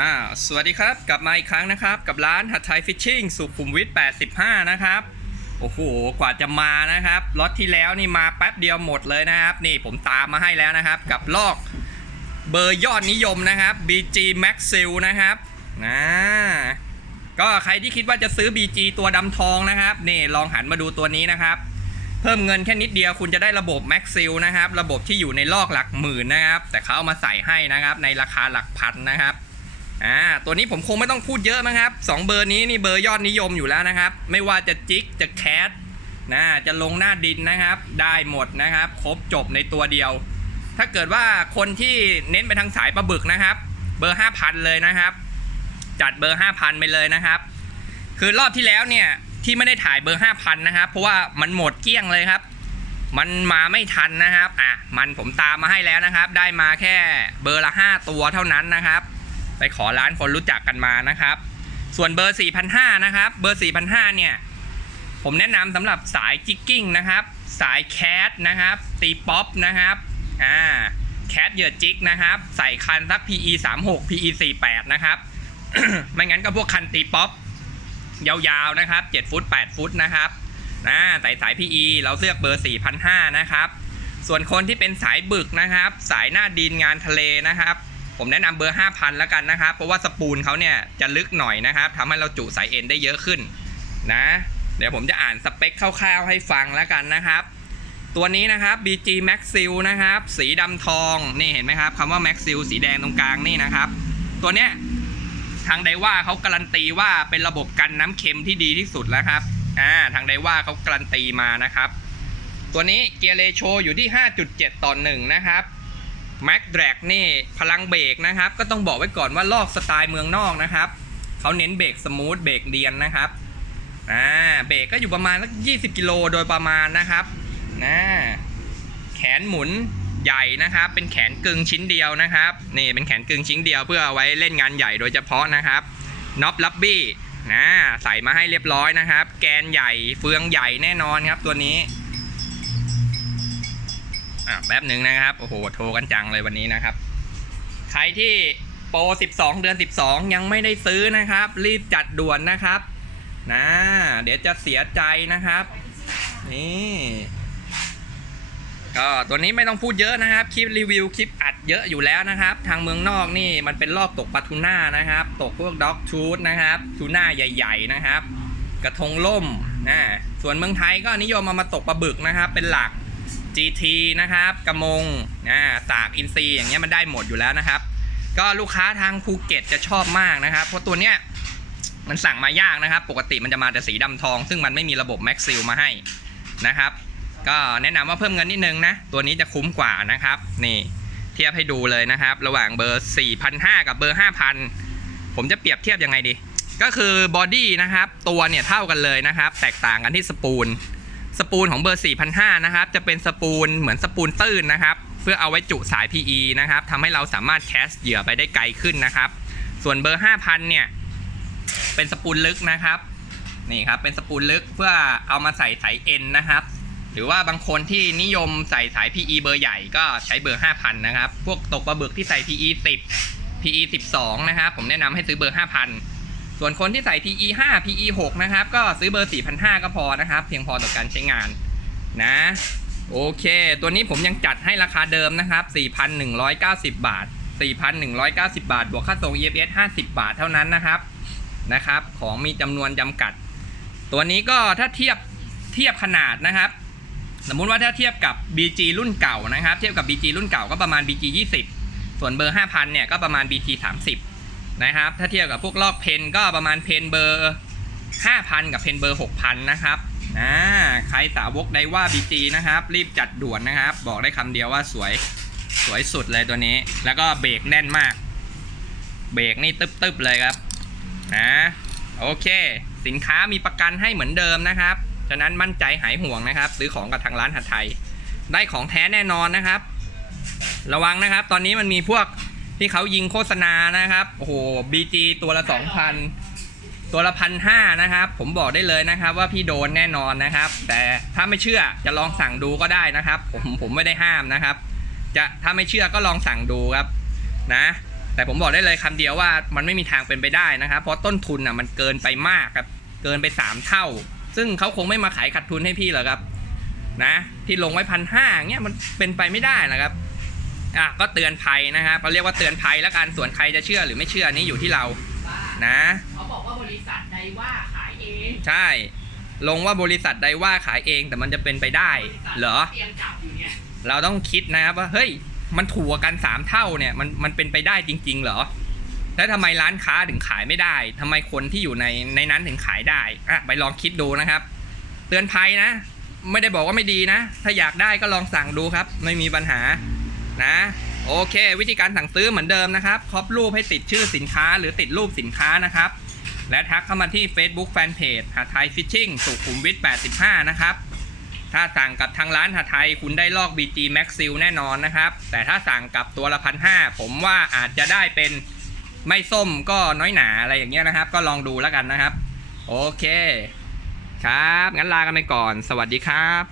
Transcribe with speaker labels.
Speaker 1: อ่าสวัสดีครับ กลับมาอีกครั้งนะครับ กับร้านหัดไทยฟิชชิ่งสุขุมวิท 85 นะครับ โอ้โห กว่าจะมานะครับล็อตที่แล้วนี่มาแป๊บเดียวหมดเลยนะครับ นี่ผมตามมาให้แล้วนะครับ กับลอกเบอร์ยอดนิยมนะครับ BG Max s e l นะครับนะก็ใครที่คิดว่าจะซื้อ BG ตัวดำทองนะครับ นี่ลองหันมาดูตัวนี้นะครับ เพิ่มเงินแค่นิดเดียวคุณจะได้ระบบ Max s e l นะครับ ระบบที่อยู่ในลอกหลักหมื่นนะครับ แต่เขาเอามาใส่ให้นะครับ ในราคาหลักพันนะครับ อ่าตัวนี้ผมคงไม่ต้องพูดเยอะนะครับสองเบอร์นี้นี่เบอร์ยอดนิยมอยู่แล้วนะครับ ไม่ว่าจะจิกจะแคทนะจะลงหน้าดินนะครับ ได้หมดนะครับ ครบจบในตัวเดียว ถ้าเกิดว่าคนที่เน้นไปทางสายปลาบึกนะครับ เบอร์ 5,000 เลยนะครับ จัดเบอร์ 5,000 ไปเลยนะครับ คือรอบที่แล้วเนี่ยที่ไม่ได้ถ่ายเบอร์ 5,000 นะครับ เพราะว่ามันหมดเกลี้ยงเลยครับ มันมาไม่ทันนะครับอะมันผมตามมาให้แล้วนะครับ ได้มาแค่เบอร์ละ 5 ตัวเท่านั้นนะครับ ไปขอร้านคนรู้จักกันมานะครับ ส่วนเบอร์ 4,500 นะครับ เบอร์ 4,500 เนี่ย ผมแนะนำสำหรับสายจิกกิ้งนะครับ สายแคทนะครับ ตีป๊อปนะครับ อ่า แคทเหยื่อจิกนะครับ ใส่คันสัก PE 36 PE 48นะครับ ไม่งั้นก็พวกคันตีป๊อปยาวๆนะครับ 7 ฟุต 8 ฟุตนะครับนะใส่สาย PE เราเลือกเบอร์4,500 นะครับ ส่วนคนที่เป็นสายบึกนะครับ สายหน้าดินงานทะเลนะครับ ผมแนะนำเบอร์ 5,000 แล้วกันนะครับ เพราะว่าสปูลเขาเนี่ยจะลึกหน่อยนะครับทำให้เราจุสายเอ็นได้เยอะขึ้นนะ เดี๋ยวผมจะอ่านสเปคคร่าวๆให้ฟังแล้วกันนะครับ ตัวนี้นะครับ BG Max Seal นะครับ สีดำทองนี่เห็นไหมครับคำว่า Max Seal สีแดงตรงกลางนี่นะครับ ตัวเนี้ยทางไดว่าเขาการันตีว่าเป็นระบบกันน้ำเค็มที่ดีที่สุดแล้วครับอ่าทางไดว่าเขาการันตีมานะครับ ตัวนี้เกียร์เรโชอยู่ที่ 5.7 ต่อ1นะครับ แม็กแดกนี่พลังเบรกนะครับ ก็ต้องบอกไว้ก่อนว่าลอกสไตล์เมืองนอกนะครับเขาเน้นเบรกสมูทเบรกเดียนนะครับอ่าเบรกก็อยู่ประมาณสัก20 กิโลโดยประมาณนะครับนะแขนหมุนใหญ่นะครับ เป็นแขนกึ่งชิ้นเดียวนะครับนี่เป็นแขนกึ่งชิ้นเดียวเพื่อเอาไว้เล่นงานใหญ่โดยเฉพาะนะครับน็อปลับบี้นะใส่มาให้เรียบร้อยนะครับ แกนใหญ่เฟืองใหญ่แน่นอนครับตัวนี้ อะแป๊บหนึ่งนะครับ โอ้โห โทรกันจังเลยวันนี้นะครับ ใครที่โปร 12 เดือน 12 ยังไม่ได้ซื้อนะครับ รีบจัดด่วนนะครับ นะ เดี๋ยวจะเสียใจนะครับ นี่ ก็ตัวนี้ไม่ต้องพูดเยอะนะครับ คลิปรีวิวคลิปอัดเยอะอยู่แล้วนะครับ ทางเมืองนอกนี่มันเป็นรอบตกปลาทูน่านะครับ ตกพวกด็อกชูดนะครับทูน่าใหญ่ ๆ นะครับ กระทงล่มนะส่วนเมืองไทยก็นิยมมามาตกปลาบึกนะครับ เป็นหลัก GT นะครับกระมงนะสากอินซีอย่างเงี้ยมันได้หมดอยู่แล้วนะครับ ก็ลูกค้าทางภูเก็ตจะชอบมากนะครับ เพราะตัวเนี้ยมันสั่งมายากนะครับ ปกติมันจะมาแต่สีดำทอง ซึ่งมันไม่มีระบบแม็กซิลมาให้นะครับ ก็แนะนำว่าเพิ่มเงินนิดนึงนะ ตัวนี้จะคุ้มกว่านะครับ นี่เทียบให้ดูเลยนะครับ ระหว่างเบอร์4,500 กับเบอร์ 5,000 ผมจะเปรียบเทียบยังไงดี ก็คือบอดี้นะครับ ตัวเนี่ยเท่ากันเลยนะครับ แตกต่างกันที่สปูล สปูลของเบอร์4,500นะครับ จะเป็นสปูลเหมือนสปูลตื้นนะครับ เพื่อเอาไว้จุสาย PE นะครับทำให้เราสามารถแคสเหยื่อไปได้ไกลขึ้นนะครับ ส่วนเบอร์ 5,000 เนี่ย เป็นสปูลลึกนะครับ นี่ครับ เป็นสปูลลึกเพื่อเอามาใส่สายเอ็นนะครับ หรือว่าบางคนที่นิยมใส่สาย PE เบอร์ใหญ่ก็ใช้เบอร์ 5,000 นะครับ พวกตกปลาบึกที่ใส่ PE 10 PE 12 นะครับ ผมแนะนำให้ซื้อเบอร์ 5,000 ส่วนคนที่ใส่ PE 5 PE 6นะครับ ก็ซื้อเบอร์ 4,500 ก็พอนะครับ เพียงพอต่อการใช้งานนะ โอเค ตัวนี้ผมยังจัดให้ราคาเดิมนะครับ 4,190 บาท 4,190 บาท บวกค่าส่ง EFS 50 บาทเท่านั้นนะครับ นะครับ ของมีจำนวนจำกัด ตัวนี้ก็ถ้าเทียบเทียบขนาดนะครับ สมมุติว่าถ้าเทียบกับ BG รุ่นเก่านะครับ เทียบกับ BG รุ่นเก่าก็ประมาณ BG 20 ส่วนเบอร์ 5,000 เนี่ยก็ประมาณ BG 30 นะครับ ถ้าเทียบกับพวกลอกเพนก็ประมาณเพนเบอร์ 5,000 กับเพนเบอร์ 6,000 นะครับอ่าใครสาวกได้ว่า BG นะครับ รีบจัดด่วนนะครับ บอกได้คำเดียวว่าสวยสวยสุดเลยตัวนี้ แล้วก็เบรกแน่นมาก เบรกนี่ตึ๊บๆเลยครับนะโอเค สินค้ามีประกันให้เหมือนเดิมนะครับฉะนั้นมั่นใจหายห่วงนะครับ ซื้อของกับทางร้านหัดไทย ได้ของแท้แน่นอนนะครับ ระวังนะครับ ตอนนี้มันมีพวก ที่เขายิงโฆษณานะครับ โอ้โห BG ตัวละ2,000ตัวละพันห้านะครับ ผมบอกได้เลยนะครับ ว่าพี่โดนแน่นอนนะครับ แต่ถ้าไม่เชื่อจะลองสั่งดูก็ได้นะครับ ผมผมไม่ได้ห้ามนะครับ จะถ้าไม่เชื่อก็ลองสั่งดูครับนะ แต่ผมบอกได้เลยคำเดียวว่ามันไม่มีทางเป็นไปได้นะครับ เพราะต้นทุนอะมันเกินไปมากครับ เกินไป 3 เท่า ซึ่งเขาคงไม่มาขายขาดทุนให้พี่หรอกครับ นะ ที่ลงไว้พันห้าเงี้ยมันเป็นไปไม่ได้นะครับ อะก็เตือนภัยนะครับเราเรียกว่าเตือนภัยแล้วกันส่วนใครจะเชื่อหรือไม่เชื่อนี่อยู่ที่เรา
Speaker 2: บ้า
Speaker 1: นะ
Speaker 2: เขาบอกว่าบริษัทใดว่าขายเอง
Speaker 1: ใช่ ลงว่าบริษัทใดว่าขายเองแต่มันจะเป็นไปได้
Speaker 2: บริษัท
Speaker 1: เหรอ
Speaker 2: เตรียมจับอยู่เนี่ย
Speaker 1: เราต้องคิดนะครับว่าเฮ้ยมันถูกกว่ากัน3เท่าเนี่ยมันมันเป็นไปได้จริง ๆ เหรอแล้วทำไมร้านค้าถึงขายไม่ได้ทำไมคนที่อยู่ในในนั้นถึงขายได้อะไปลองคิดดูนะครับ เตือนภัยนะ ไม่ได้บอกว่าไม่ดีนะ ถ้าอยากได้ก็ลองสั่งดูครับ ไม่มีปัญหา นะโอเค วิธีการสั่งซื้อเหมือนเดิมนะครับครอบรูปให้ติดชื่อสินค้าหรือติดรูปสินค้านะครับ และทักเข้ามาที่ Facebook Fanpage หาไทยฟิชชิ่งสุขุมวิท85 นะครับ ถ้าสั่งกับทางร้านหาไทยคุณได้ลอก BG Max Seal แน่นอนนะครับ แต่ถ้าสั่งกับตัวละพันห้าผมว่าอาจจะได้เป็นไม่ส้มก็น้อยหนาอะไรอย่างเงี้ยนะครับ ก็ลองดูแล้วกันนะครับ โอเค ครับ งั้นลากันไปก่อน สวัสดีครับ